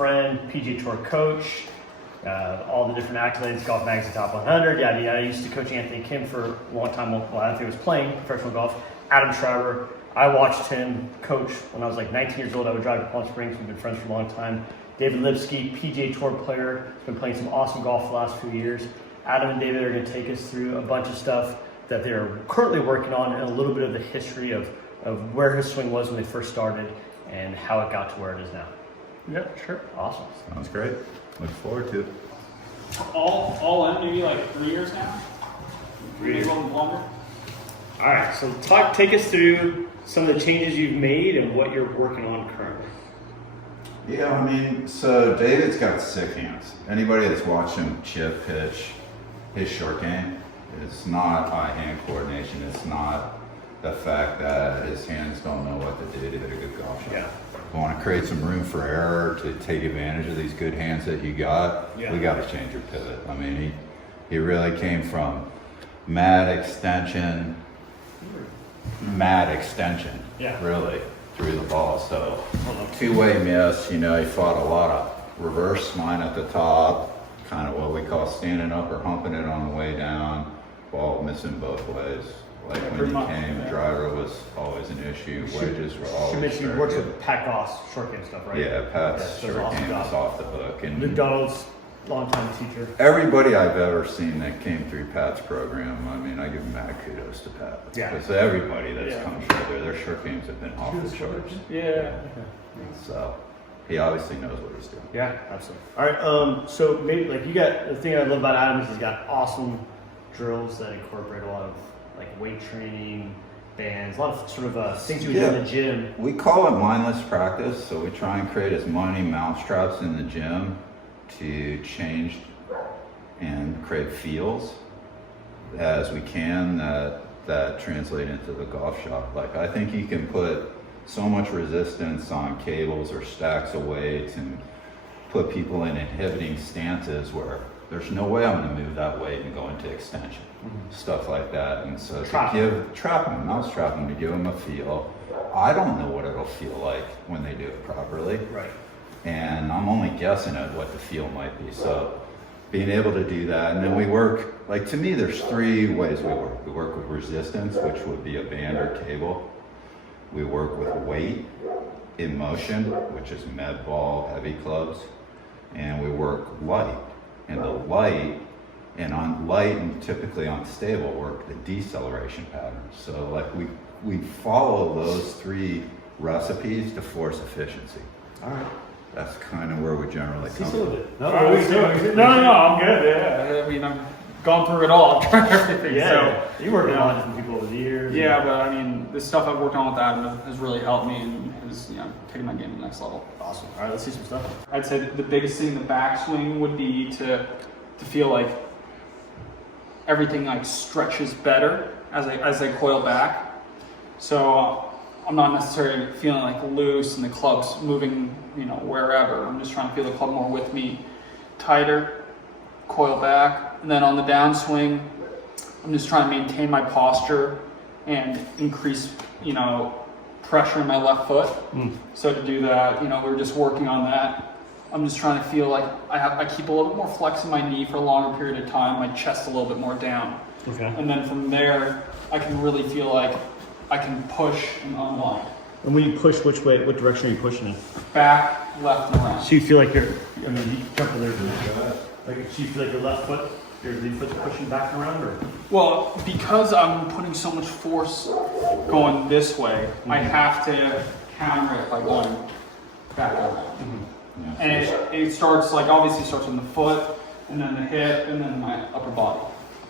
friend, PGA Tour coach, all the different accolades, Golf Magazine Top 100, yada yada. I used to coach Anthony Kim for a long time while Anthony was playing professional golf. Adam Schriber, I watched him coach when I was like 19 years old. I would drive to Palm Springs. We've been friends for a long time. David Lipsky, PGA Tour player, has been playing some awesome golf the last few years. Adam and David are going to take us through a bunch of stuff that they're currently working on and a little bit of the history of where his swing was when they first started and how it got to where it is now. Yeah, sure. Awesome. Sounds great. Look forward to it. All in, maybe like 3 years now? 3 years. Maybe a little longer? All right, so take us through some of the changes you've made and what you're working on currently. Yeah, I mean, so David's got sick hands. Anybody that's watched him chip, pitch, his short game, it's not eye-hand coordination. It's not the fact that his hands don't know what to do to hit a good golf shot. Yeah. We want to create some room for error to take advantage of these good hands that you got. Yeah. We got to change your pivot. I mean, he really came from mad extension, Yeah. really, through the ball. So two-way miss, he fought a lot of reverse line at the top, kind of what we call standing up or humping it on the way down, ball missing both ways. Like when he came, driver was always an issue, wedges were always You mentioned you worked with Pat Goss, short game stuff, right? Yeah, Pat's does short awesome game job. is off the hook. And Luke Donald's longtime teacher. everybody I've ever seen that came through Pat's program, I mean, I give mad kudos to Pat. Yeah. Because everybody that's Yeah. come through there, their short games have been off the charts. Yeah. So he obviously knows what he's doing. Yeah, absolutely. All right, so maybe like you got the thing I love about Adam is he's got awesome drills that incorporate a lot of like weight training, bands, a lot of sort of things you would do in the gym. We call it mindless practice, so we try and create as many mousetraps in the gym to change and create feels as we can that translate into the golf shot. Like I think you can put so much resistance on cables or stacks of weights and put people in inhibiting stances where there's no way I'm going to move that weight and go into extension, stuff like that. And so Trap them, mouse trap them to give them a feel. I don't know what it'll feel like when they do it properly. Right. And I'm only guessing at what the feel might be. So being able to do that, and then we work, like to me, there's 3 ways we work. We work with resistance, which would be a band or cable. We work with weight in motion, which is med ball, heavy clubs. And we work light. And the light, and on light and typically unstable work the deceleration patterns. So like we follow those 3 recipes to force efficiency. All right. That's kind of where we generally come Just a little from. bit. No, I'm good. Yeah, I mean, I've gone through it all. I've tried everything. Yeah. So, You worked with a lot of different people over the years. yeah, but I mean, the stuff I've worked on with Adam has really helped me and has taken my game to the next level. Awesome. All right, let's see some stuff. I'd say the biggest thing in the backswing would be to feel like everything like stretches better as I coil back. So I'm not necessarily feeling like loose and the club's moving, wherever. I'm just trying to feel the club more with me, tighter, coil back, and then on the downswing, I'm just trying to maintain my posture and increase, pressure in my left foot. So to do that, we were just working on that. I'm just trying to feel like I keep a little bit more flex in my knee for a longer period of time, my chest a little bit more down. Okay. And then from there, I can really feel like I can push and unwind. And when you push, what direction are you pushing in? Back, left, and around. So you feel like you jump in there. Like, so you feel like your left foot, your lead foot's pushing back and around, or? Well, because I'm putting so much force going this way, I have to counter it by going back and around. And it starts, obviously starts on the foot, and then the hip, and then my upper body.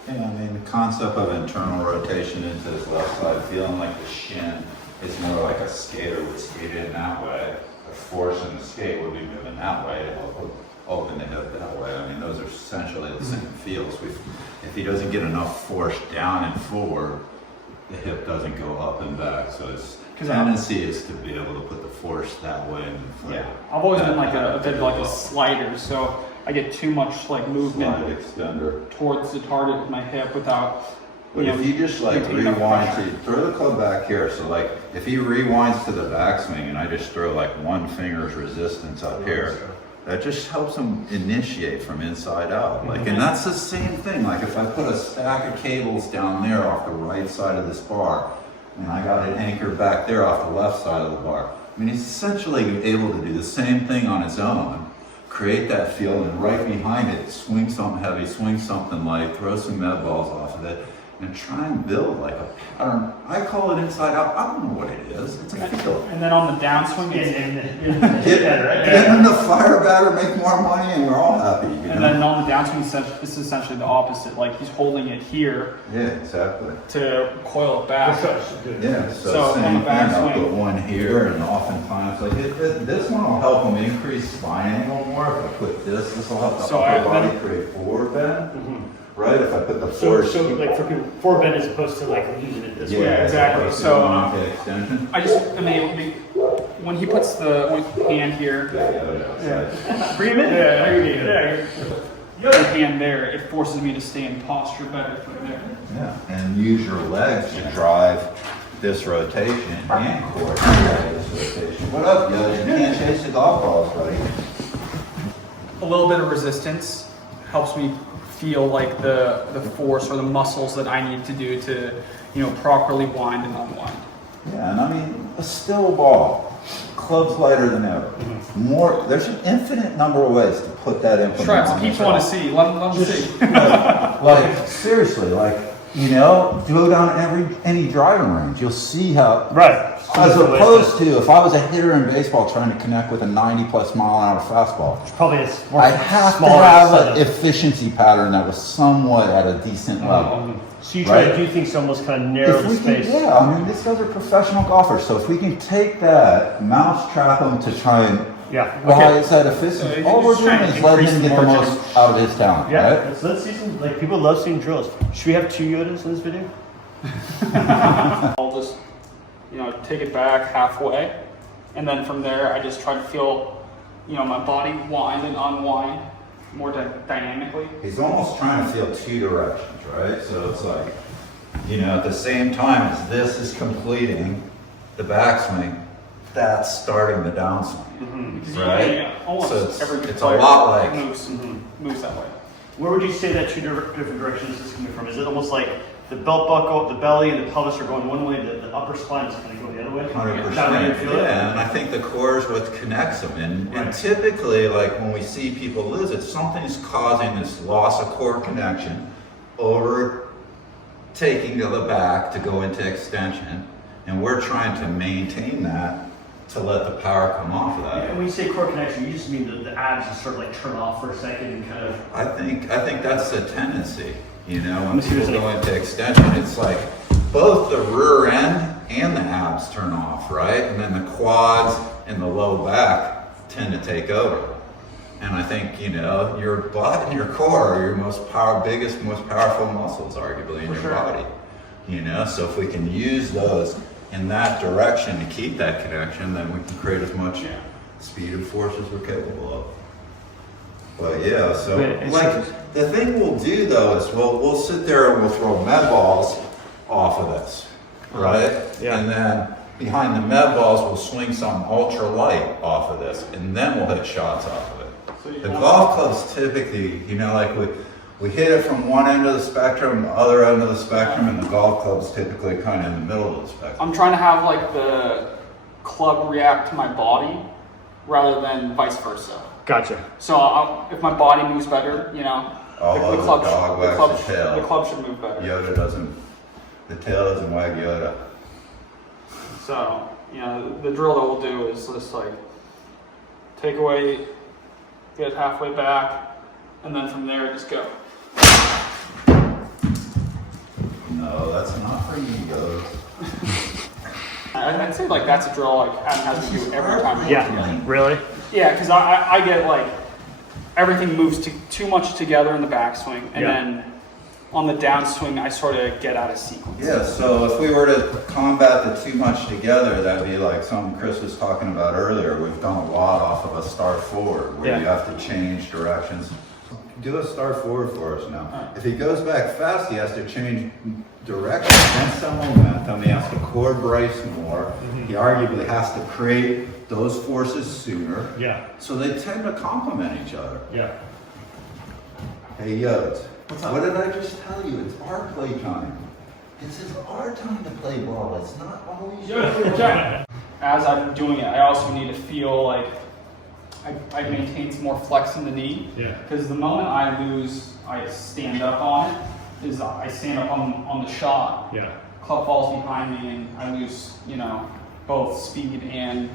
Yeah, I mean, the concept of internal rotation into his left side, feeling like the shin is more like a skater would skate in that way. The force in the skate would be moving that way to open the hip that way. I mean, those are essentially the same feels. If he doesn't get enough force down and forward, the hip doesn't go up and back. So his tendency is to be able to put the force that way in the foot. Yeah, I've always been like a bit like a slider, so I get too much movement Slide extender towards the target with my hip without. But if you just rewind to throw the club back here, so if he rewinds to the backswing and I just throw one finger's resistance up here, that just helps them initiate from inside out. Like, and that's the same thing. Like if I put a stack of cables down there off the right side of this bar, and I got it anchored back there off the left side of the bar. I mean, he's essentially able to do the same thing on his own, create that feel, and right behind it, swing something heavy, swing something light, throw some med balls off of it, and try and build like a pattern. I call it inside out. I don't know what it is. It's a feel. And then on the downswing, Get him to fire better, make more money, and we're all happy. You know? and then on the downswing, it's essentially the opposite. Like he's holding it here Yeah, exactly. to coil it back. Yeah, So so on same the thing. back I'll swing. put one here, and oftentimes, like this one will help him increase spine angle more. If I put this will help the So upper I- body create forward bend. Right? If I put the So, forward. so like for people, forward bend as opposed to like using it this way. Yeah, exactly. if I put So, the one extension. I just am able to, when he puts the hand here, Bring him in. the hand there, it forces me to stay in posture better from there. Yeah, and use your legs to drive this rotation and core to drive this rotation. What up, yo? You can't chase the golf balls, buddy. A little bit of resistance helps me feel like the force or the muscles that I need to do to, properly wind and unwind. Yeah, and I mean, a still ball, clubs lighter than ever. More, there's an infinite number of ways to put that implement Traps, on people yourself. want to see. Let them see. Like seriously, like go down any driving range, you'll see how. Right. As opposed to if I was a hitter in baseball trying to connect with a 90+ mile an hour fastball, It's probably a more I'd have to smaller have setup. an efficiency pattern that was somewhat at a decent level. So you try right? to do things to almost kind of narrow If the we space. can, yeah, I mean, these guys are professional golfers, so if we can take that, mouse trap them to try and Yeah. why Okay. is that efficient? So All we're just doing trying to is letting increase him the get the margin. most out of his talent, Yeah. right? Let's see some, like, people love seeing drills. Should we have 2 Yodas in this video? I'll just, take it back halfway, and then from there, I just try to feel, my body wind and unwind more dynamically. He's almost trying to feel two directions, right? So it's like, at the same time as this is completing the backswing, that's starting the downswing, Because right? almost So it's every a player lot like, moves that way. Where would you say that two different directions is coming from? Is it almost like the belt buckle, the belly, and the pelvis are going one way, the upper spine is going to go the other way? 100%. Is that where you feel it? Yeah, and I think the core is what connects them. And Right. typically, like when we see people lose it, something's causing this loss of core connection over taking to the back to go into extension. And we're trying to maintain that to let the power come off of that. And when you say core connection, you just mean the abs just sort of like turn off for a second and kind of. I think that's the tendency. When me see people what go into extension, it's like both the rear end and the abs turn off, right? And then the quads and the low back tend to take over. And I think, your butt and your core are your most powerful muscles, arguably, in For your sure. body. So if we can use those in that direction to keep that connection, then we can create as much speed and force as we're capable of. But yeah, so the thing we'll do though is we'll sit there and we'll throw med balls off of this, right? Yeah. And then behind the med balls, we'll swing some ultra light off of this, and then we'll hit shots off of it. So you The want- golf clubs typically, like we hit it from one end of the spectrum, the other end of the spectrum, and the golf club's typically kind of in the middle of the spectrum. I'm trying to have like the club react to my body rather than vice versa. Gotcha. So if my body moves better, Oh, the dog wags the tail. the club should move better. The tail doesn't wag Yoda. So, the drill that we'll do is just like take away, get halfway back, and then from there just go. No, that's not for egos. I'd say like that's a drill like Adam has to do every time. Yeah. Really? Yeah, because I get like everything moves too much together in the backswing, and Yeah. then on the downswing I sort of get out of sequence. Yeah, so if we were to combat the too much together, that'd be like something Chris was talking about earlier. We've done a lot off of a start forward, where you have to change directions. Do a start forward for us now. If he goes back fast, he has to change direction, then some momentum. He has to core brace more. He arguably has to create those forces sooner. Yeah. So they tend to complement each other. Yeah. Hey, Yodes, what did I just tell you? It's our play time. This is our time to play ball. It's not always your time. As I'm doing it, I also need to feel like I maintain some more flex in the knee. Yeah. Because the moment I stand up on it, is I stand up on the shot. Yeah. Club falls behind me and I lose, both speed and,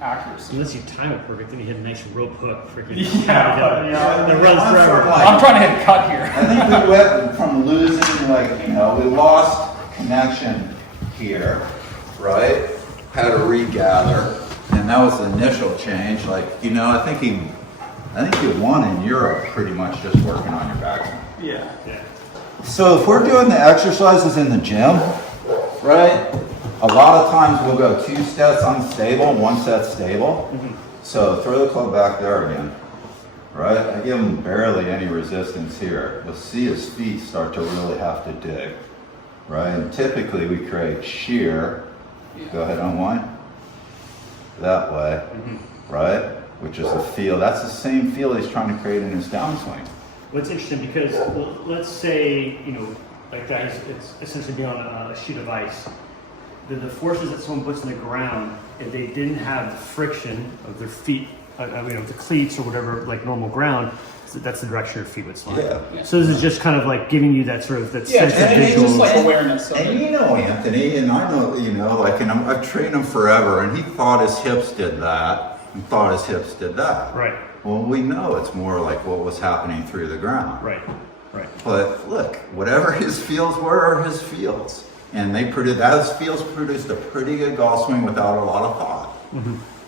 accuracy. Unless you time it perfect, then you hit a nice rope hook. Freaking Yeah. It runs forever. I'm trying to hit a cut here. I think we went from losing, we lost connection here, right? Had to regather, and that was the initial change. I think you won in Europe pretty much just working on your backswing. Yeah. Yeah. So if we're doing the exercises in the gym, right? A lot of times we'll go 2 sets unstable, 1 set stable. So throw the club back there again, right? I give him barely any resistance here. You'll see his feet start to really have to dig, right? And typically we create shear. Go ahead, unwind. That way, right? Which is a feel. That's the same feel he's trying to create in his downswing. What's interesting because let's say like guys, it's essentially being on a sheet of ice. The forces that someone puts in the ground, if they didn't have the friction of their feet, the cleats or whatever, like normal ground, that's the direction your feet would slide. Yeah. So this is just kind of like giving you that sort of that Yeah, sense of and it's visual. just like awareness of And it. Anthony, and I know, and I've trained him forever, and he thought his hips did that, and thought his hips did that. Right. Well, we know it's more like what was happening through the ground. Right. Right. But look, whatever his feels were are his feels. And those feels produced a pretty good golf swing without a lot of thought.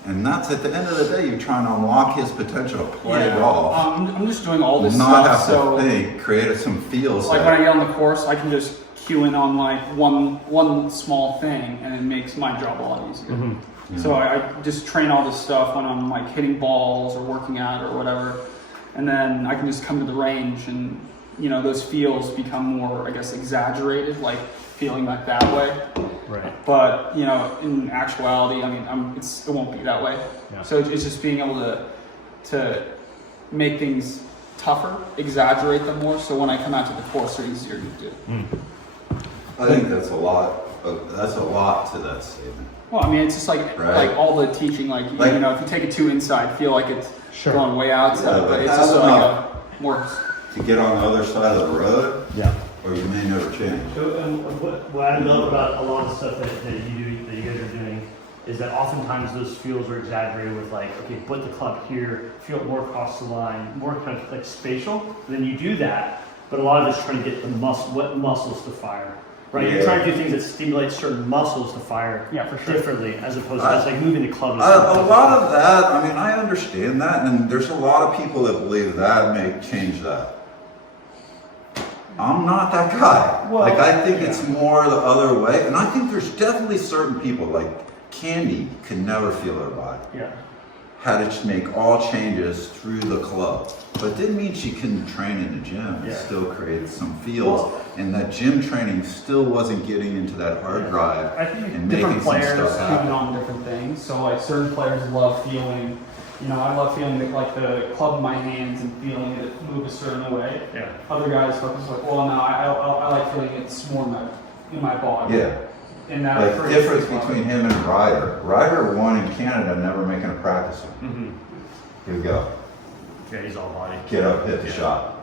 And that's at the end of the day, you're trying to unlock his potential to play golf. I'm just doing all this Not stuff, have so to think, create some feels. like when I get on the course, I can just cue in on like one small thing, and it makes my job a lot easier. So I just train all this stuff when I'm like hitting balls or working out or whatever, and then I can just come to the range, and those feels become more, I guess, exaggerated, like feeling like that way. Right. But in actuality, I mean, it won't be that way. Yeah. So it's just being able to make things tougher, exaggerate them more, so when I come out to the course, they're easier to do. I think that's a lot to that statement. Well, I mean, it's just like Right. all the teaching, like if you take it too inside, feel like it's Sure. going way outside, Yeah, but it's have just like enough more. to get on the other side of the road, Yeah. or you may never change. So, what I love about a lot of the stuff that you guys are doing is that oftentimes those feels are exaggerated with like, okay, put the club here, feel it more across the line, more kind of like spatial. Then you do that, but a lot of it's trying to get what muscles to fire, right? You're Yeah. trying to do things that stimulate certain muscles to fire Yeah, for sure. differently, as opposed to just like moving the club. A lot of that, I mean, I understand that, and there's a lot of people that believe that may change that. I'm not that guy. Well, I think it's more the other way, and I think there's definitely certain people, like Candy, could never feel her body. Yeah. Had to make all changes through the club, but didn't mean she couldn't train in the gym and Yeah. still create some feels. Well, and that gym training still wasn't getting into that hard drive I think and Different making some players stuff feeding happen. on different things. So like certain players love feeling, I love feeling the club in my hands and feeling it move a certain way. Yeah. Other guys focus like, well, no, I like feeling it's more in my body. Yeah. And that Like creates difference this between him and Ryder. Ryder won in Canada, never making a practice one. Here we go. Yeah, he's all body. Get up, hit the Yeah. shot.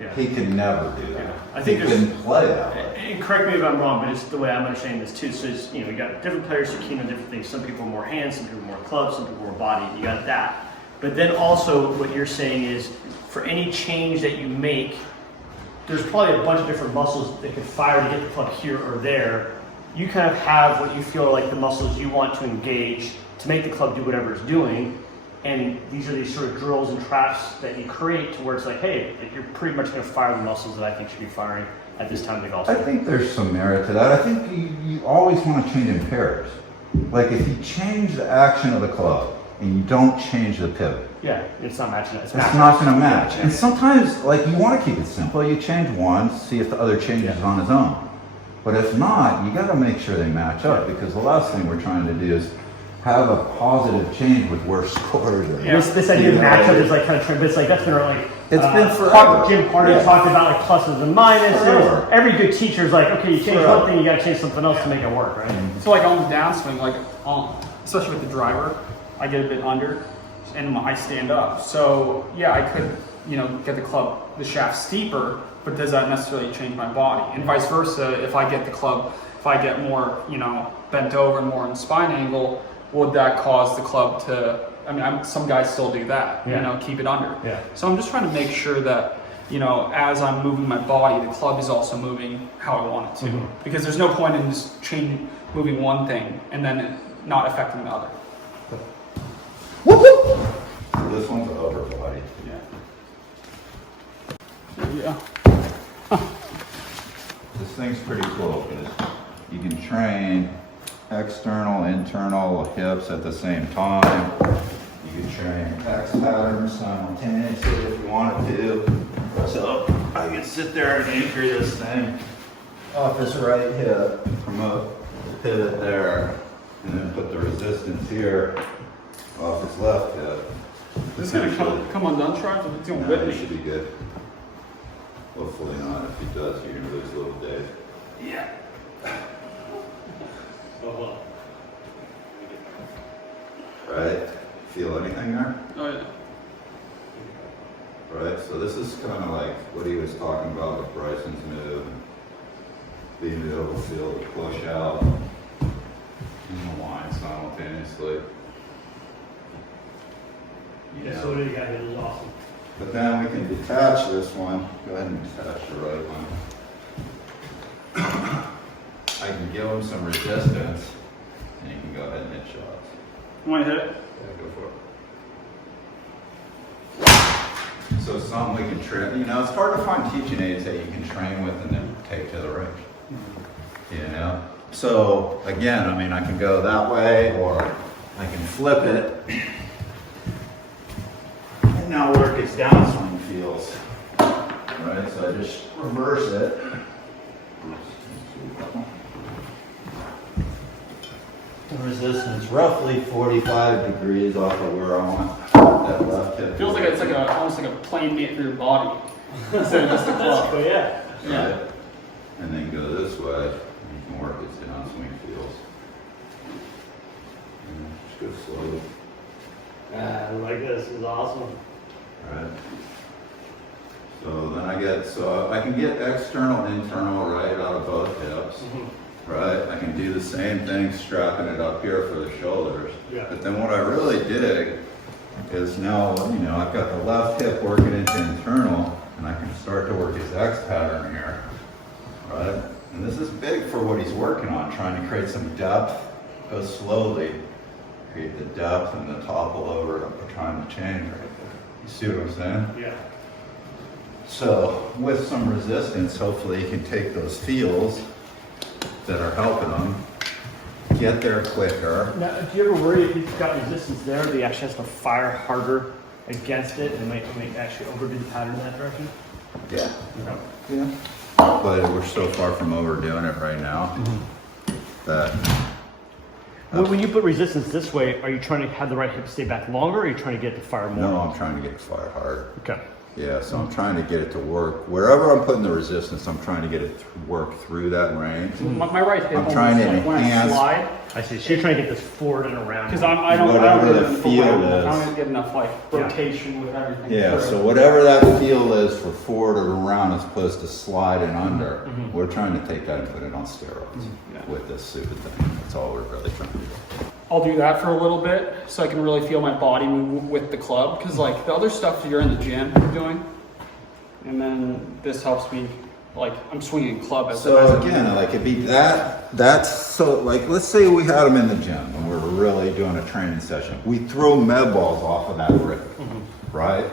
Yeah. He can never do that. Yeah. I He think there's- can play that way. And correct me if I'm wrong, but it's the way I'm understanding this too. So it's, you got different players who keen on different things. Some people are more hands, some people are more clubs, some people are more body. You got that. But then also what you're saying is for any change that you make, there's probably a bunch of different muscles that could fire to get the club here or there. You kind of have what you feel are like the muscles you want to engage to make the club do whatever it's doing. And these are these sort of drills and traps that you create to where it's like, hey, you're pretty much going to fire the muscles that I think should be firing at this time of the golf I swing. think there's some merit to that. I think you always want to change in pairs. Like if you change the action of the club and you don't change the pivot, Yeah, it's not matching. It's it's not going to match. And sometimes, like, you want to keep it simple. You change one, see if the other changes on its own. But if not, you got to make sure they match up, because the last thing we're trying to do is have a positive change with worse scores. This idea of matchup is like kind of trend, but it's like that's been like it's been forever. Jim Hardy talked about like pluses and minuses. Forever. Every good teacher is like, okay, you change one thing, you got to change something else to make it work, right? So like on the downswing, like especially with the driver, I get a bit under, and I stand up. So yeah, I could get the shaft steeper, but does that necessarily change my body? And vice versa, if I get more bent over and more in spine angle, would that cause the club to? I mean, some guys still do that. Keep it under. Yeah. So I'm just trying to make sure that as I'm moving my body, the club is also moving how I want it to. Because there's no point in just moving one thing and then it not affecting the other. This one's an over body. Yeah. This thing's pretty cool because you can train external, internal hips at the same time. You can train X patterns simultaneously if you wanted to. So I can sit there and anchor this thing off this right hip, promote the pivot there, and then put the resistance here off his left hip. This is gonna come undone, Schriber? It's gonna whip It should me. be good. Hopefully not. If he does, you're gonna lose a little Dave. Yeah. Right? Feel anything there? Oh yeah. Right? So this is kind of like what he was talking about with Bryson's move, and being able to feel the push out and the line simultaneously. So what do you got here? This is awesome. But then we can detach this one. Go ahead and detach the right one. I can give him some resistance, and you can go ahead and hit shots. You want to hit it? Yeah, go for it. So something we can train. It's hard to find teaching aids that you can train with and then take to the range. So again, I can go that way, or I can flip it. And now work its downswing feels. Right, so I just reverse it. The resistance roughly 45 degrees off of where I want that left hip. Feels like it's almost like a plane made for your body instead of just a club. Yeah. Yeah. And then go this way, and you can work its downswing feels. And just go slowly. I like this. This is awesome. Right. So then I can get external, internal, right, out of both hips. Right, I can do the same thing, strapping it up here for the shoulders. Yeah. But then what I really did is now, I've got the left hip working into internal, and I can start to work his X pattern here. Right, and this is big for what he's working on, trying to create some depth. Go slowly, create the depth and the topple over that we're trying to change right there. You see what I'm saying? Yeah. So with some resistance, hopefully you can take those feels that are helping them get there quicker. Now, do you ever worry if you've got resistance there, that he actually has to fire harder against it and might actually overdo the pattern in that direction? Yeah. No. Yeah. But we're so far from overdoing it right now that. When you put resistance this way, are you trying to have the right hip stay back longer, or are you trying to get it to fire more? No, I'm trying to get it to fire harder. Okay. Yeah, so I'm trying to get it to work. Wherever I'm putting the resistance, I'm trying to get it to work through that range. My right hip. I'm trying to like when I enhance- slide, I see. So you're trying to get this forward and around. because I don't Whatever get the enough feel momentum. is. I don't get enough rotation with everything. Yeah, through. so whatever that feel is for forward or around as opposed to slide and under, we're trying to take that and put it on steroids with this stupid thing. That's all we're really trying to do. I'll do that for a little bit so I can really feel my body move with the club. Because like the other stuff you're in the gym doing, and then this helps me. Like I'm swinging club as So again, like it'd be that's so like let's say we had him in the gym and we're really doing a training session. We throw med balls off of that grip, right?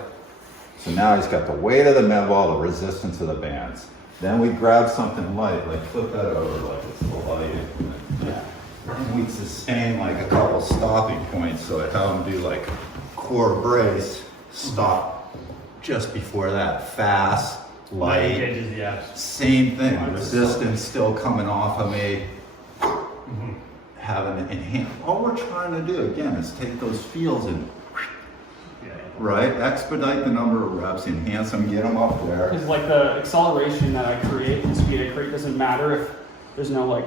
So now he's got the weight of the med ball, the resistance of the bands. Then we grab something light, like flip that over like it's the light. Yeah. And we sustain like a couple stopping points. So I have him do like core brace, stop just before that, fast, light. Gauges, yeah. Same thing, resistance still coming off of me. Having it enhance. All we're trying to do again is take those feels and right, expedite the number of reps, enhance them, get them up there. Because like the acceleration that I create, the speed I create, doesn't matter if there's no like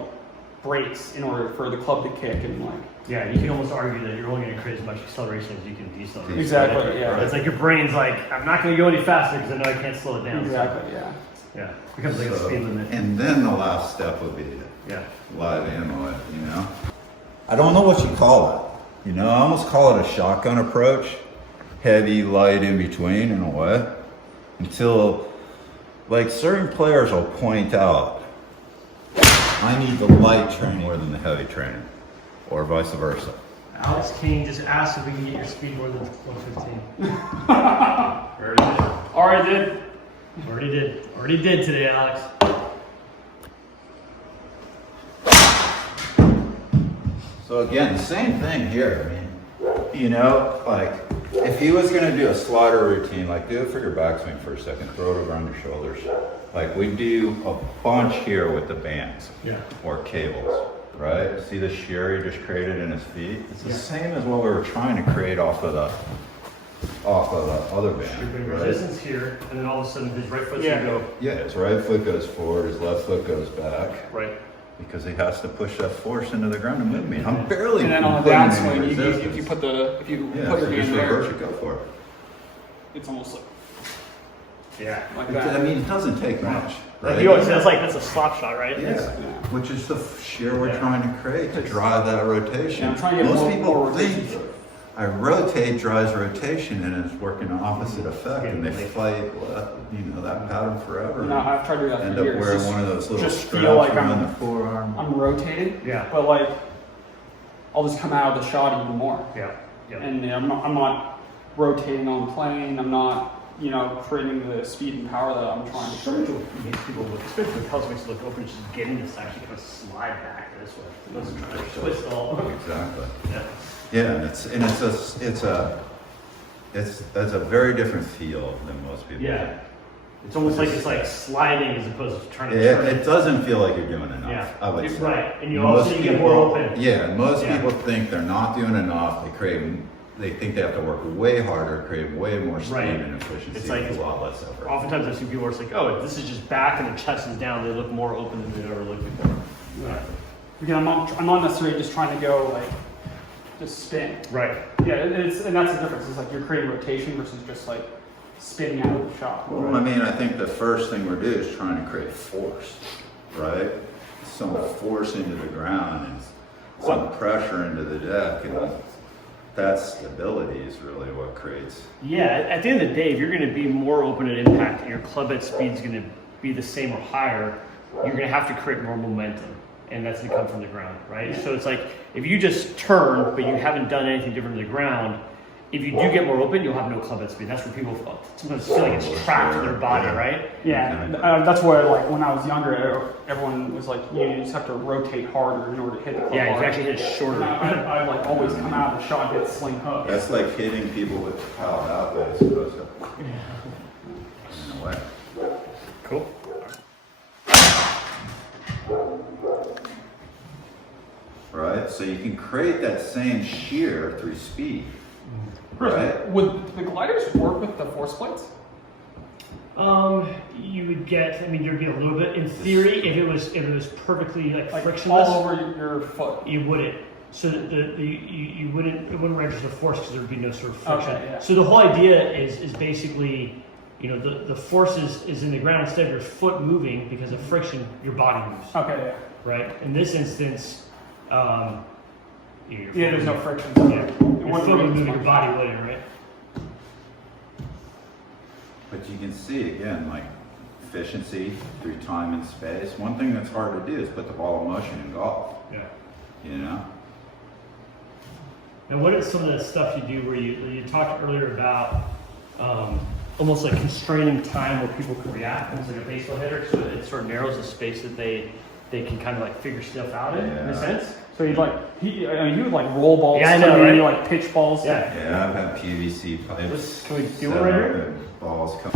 brakes in order for the club to kick and like. Yeah, you can almost argue that you're only going to create as much acceleration as you can decelerate. Exactly, yeah. It's like your brain's like, I'm not going to go any faster because I know I can't slow it down. Exactly, yeah. Yeah, it becomes like a speed limit. And then the last step would be Yeah. live ammo it, you know? I don't know what you call it. You know, I almost call it a shotgun approach. Heavy, light, in between in a way. Until, like, certain players will point out, I need the light training more than the heavy training. Or vice versa. Alex King just asked if we can get your speed more than 115. Already did. Already did today, Alex. So again, same thing here. I mean, you know, like if he was gonna do a slider routine, like do it for your backswing for a second, throw it around your shoulders. Like we do a bunch here with the bands or cables, right? See the shear he just created in his feet? It's the same as what we were trying to create off of the other band. Right? Resistance here, and then all of a sudden his right foot's gonna go. Yeah, his right foot goes forward, his left foot goes back. Right. Because he has to push that force into the ground to move me. I'm barely. And then on the putting any downswing, if resistance. you put your So hand just there, reverse it, go for it. it's almost like Yeah. that. I mean, it doesn't take much. Like Right? he always says, like that's a slap shot, right? Yeah, which is the shear we're Yeah. trying to create to drive that rotation. Yeah, I'm trying to get Most more people rotation. think I rotate drives rotation and it's working an opposite effect, and they fight that pattern forever. No, I've tried to do that End for up years. wearing one of those little Just straps feel like around the forearm. I'm rotated. Yeah. But like, I'll just come out of the shot even more. Yeah. Yeah. And I'm not rotating on the plane. I'm not, creating the speed and power that I'm trying to create. Makes people look, especially with tells makes it look open, just getting this to actually kind of slide back this way. It doesn't try to twist all. Exactly. Yeah. Yeah, it's a very different feel than most people. Yeah. It's almost like it's like sliding as opposed to trying to It, turn it doesn't feel like you're doing enough. Yeah. I would You're say. right. And you Most also get more people- open. Yeah, most Yeah. people think they're not doing enough. They think they have to work way harder, create way more speed Right. and efficiency It's like- with a lot less effort. Oftentimes I've seen people where it's like, oh, this is just back and the chest is down. They look more open than they've ever looked before. Yeah. Because I'm not necessarily just trying to go like, just spin. Right. Yeah, and that's the difference. It's like you're creating rotation versus just like spinning out of the shot. Well, I mean, I think the first thing we're doing is trying to create force, right? Some force into the ground and some pressure into the deck, and that stability is really what creates. Yeah, at the end of the day, if you're going to be more open at impact and your club head speed is going to be the same or higher, you're going to have to create more momentum, and that's going to come from the ground, right? So it's like if you just turn, but you haven't done anything different to the ground, if you do get more open, you'll have no club head speed. That's where people sometimes feel like it's trapped in their body, right? Yeah, that's why like when I was younger, everyone was like, you just have to rotate harder in order to hit the club Yeah, you hard. can actually hit it shorter. I like always come out of the shot, hit sling hook. That's like hitting people with the power that way as opposed to in a way. Cool. Right? So you can create that same shear through speed. Right? Would the gliders work with the force plates? You would get. I mean, there'd be a little bit in theory if it was perfectly like frictionless. All over your foot. You wouldn't. So you wouldn't. It wouldn't register force because there would be no sort of friction. Okay, yeah. So the whole idea is basically, the force is in the ground instead of your foot moving because of friction. Your body moves. Okay, yeah. Right. In this instance, your foot There's no would- friction. Yeah. Your foot would move, your body wouldn't, right? But you can see again, like efficiency through time and space. One thing that's hard to do is put the ball in motion in golf. Yeah. You know? And what is some of the stuff you do where you talked earlier about almost like constraining time where people can react, almost like a baseball hitter, so it sort of narrows the space that they can kind of like figure stuff out in a sense? So he would like roll balls. Yeah, I know, to me, right? like pitch balls. Yeah. Yeah, I've had PVC pipes. Can we do it set right up here? and balls come.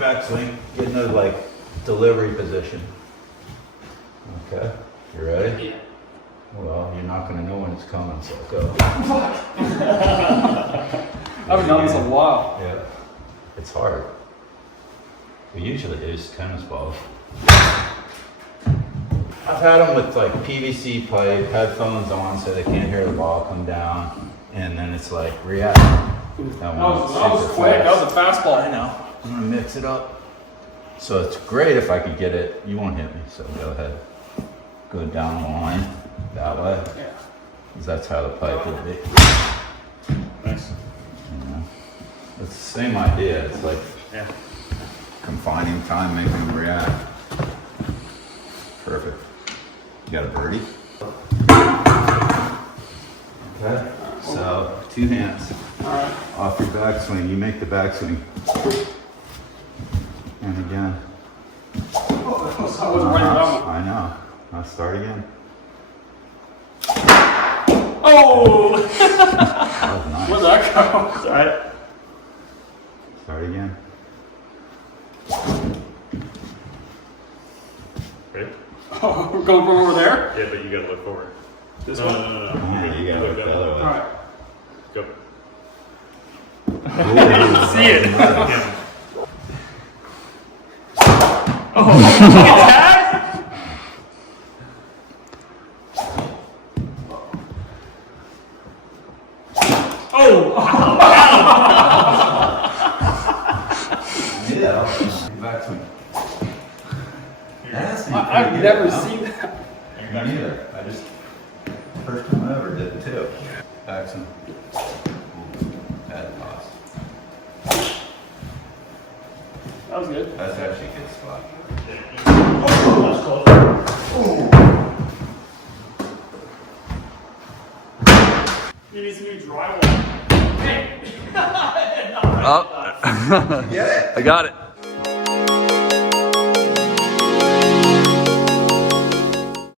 backswing, get into like delivery position. Okay, you ready? Yeah. Well, you're not gonna know when it's coming, so go. I haven't done this in a while. Yeah, it's hard. We usually use tennis balls. I've had them with like PVC pipe, headphones on so they can't hear the ball come down, and then it's like react. That was quick. That was a fastball. I know. I'm gonna mix it up. So it's great if I could get it. You won't hit me, so go ahead. Go down the line that way. Yeah. 'Cause that's how the pipe would be. Nice. You know? It's the same idea. It's like Yeah. confining time, making them react. Perfect. You got a birdie? Okay. So 2 hands. All right. Off your backswing. You make the backswing. And again. I wasn't ready for that one. I know. Now start again. Oh! That was nice. Where'd that go? It's all right. Start again. Ready? Oh, we're going from over there? Yeah, but you gotta look forward. This No, one? no, no, no. Oh, you gotta look the other All way. right. Go. Ooh, See it. Yeah. Yeah. Backswing. Nasty. I've never seen that. Me neither. I just first time I ever did it too. Backswing. Ooh, bad toss. That was good. That's actually a good spot. That's close. You need some new drywall. Hey! Oh, Get it? I got it.